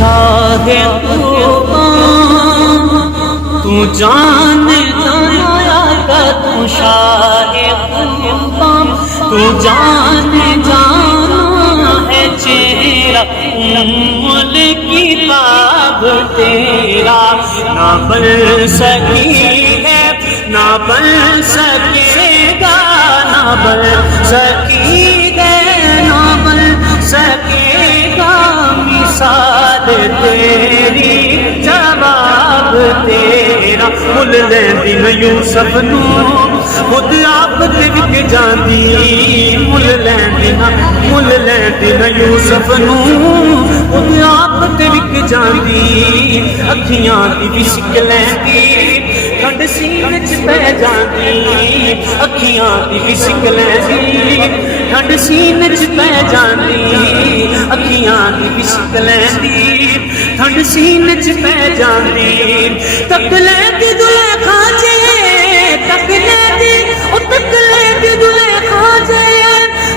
شاہ قربان تو جانتا کا تو شاہ قربان تو جانا ہے چہرہ ام کتاب تیرا نہ بن سکی ہے نہ بن سکے گا نہ بن سکی ہے نہ بن سکے گا مثال تیری جواب تیرا مل لیندی میں یوسف نو خود آپ تے وک جاندی مل لیندی میں یوسف نو خود آپ تے وک جاندی اکھیاں دی وسک لیندی ٹھنڈ سینے چ پہ جاندی اکھیاں دی وسک لیندی ٹھنڈ سینے چ پہ جاندی اکھیاں دی وسک لیندی ٹھنڈ سینے چ پہ جاندی تک لیندی دلے کھاجے تک لیندی دلے کھاجے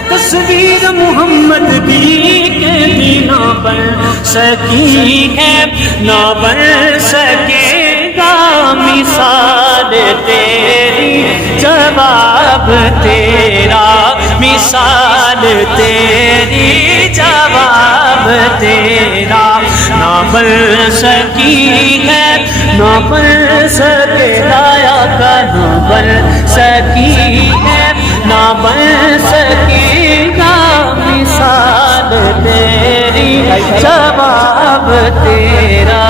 تصویر محمد بھی کے بھی نہ بن سکی ہے نہ بن سکے گا مثال تیری جواب تیرا مثال تیری جواب تیرا نہ بن سکی ہے نہ بن سکے لایا کا نہ بن سکی ہے نہ بن سکے گا مثال تیری جواب تیرا